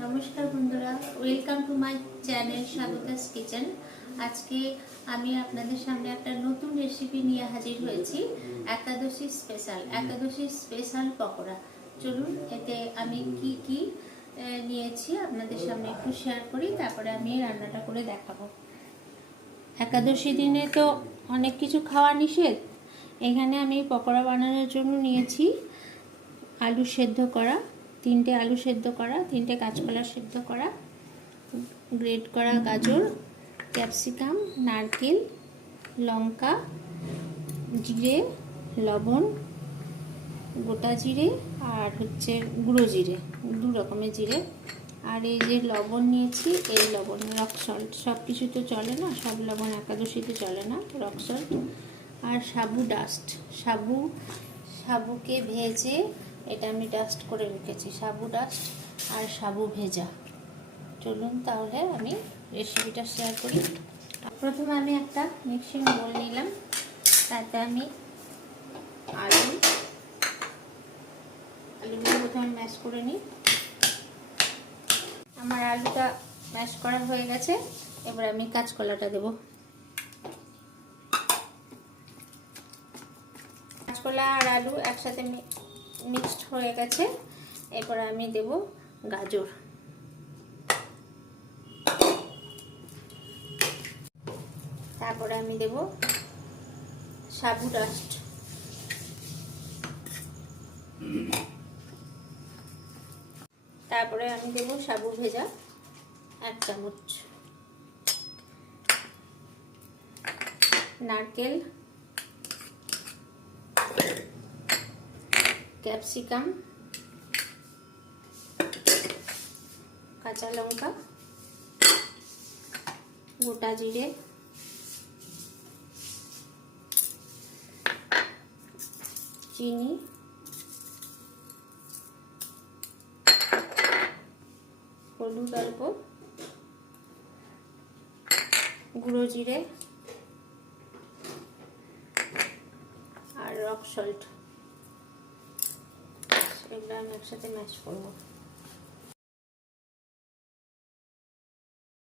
নমস্কার বন্ধুরা, welcome to my channel Swagata's kitchen. আজকে আমি আপনাদের সামনে একটা নতুন রেসিপি নিয়ে হাজির হয়েছি। একাদশী স্পেশাল পকোড়া। চলুন এতে আমি কি নিয়েছি আপনাদের সামনে একটু শেয়ার করি, তারপরে আমি রান্নাটা করে দেখাবো। একাদশী দিনে তো অনেক কিছু খাওয়া নিষেধ। এখানে আমি পকোড়া বানানোর জন্য নিয়েছি আলু সেদ্ধ করা, 3টে আলু সেদ্ধ করা, 3টে কাঁচকলা সেদ্ধ করা, গ্রেট করা গাজর, ক্যাপসিকাম, নারকেল, লঙ্কা, জিরে, লবণ, গোটা জিরে আর গুঁড়ো জিরে, 2 রকমের জিরে। আর এই যে লবণ নিয়েছি, এই লবণ রক সল্ট, সব কিছু তো চলে না, সব লবণ একাদশীতে চলে না, রক সল্ট। আর সাবু ডাস্ট, সাবুকে ভেজে এটা আমি ডাস্ট করে রেখেছি, সাবু ডাস্ট আর সাবু ভেজা। চলুন তাহলে আমি রেসিপিটা শেয়ার করি। প্রথমে আমি একটা মিক্সিং বোল নিলাম, তাতে আমি আলুগুলো প্রথমে ম্যাশ করে নিই। আমার আলুটা ম্যাশ করা হয়ে গেছে, এবার আমি কাঁচকলাটা দেবো। কাঁচকলা আর আলু একসাথে মিক্সড হয়ে গেছে, এরপর আমি দেব গাজর, তারপরে আমি দেব সাবু ডাস্ট, তারপরে আমি দেব সাবু ভেজা 1 চামচ, নারকেল, ক্যাপসিকাম, কাঁচা লঙ্কা, গোটা জিরে, চিনি, হলুদ অল্প, গুঁড়ো জিরে আর রক সল্ট, এগুলো আমি একসাথে ম্যাশ করবো।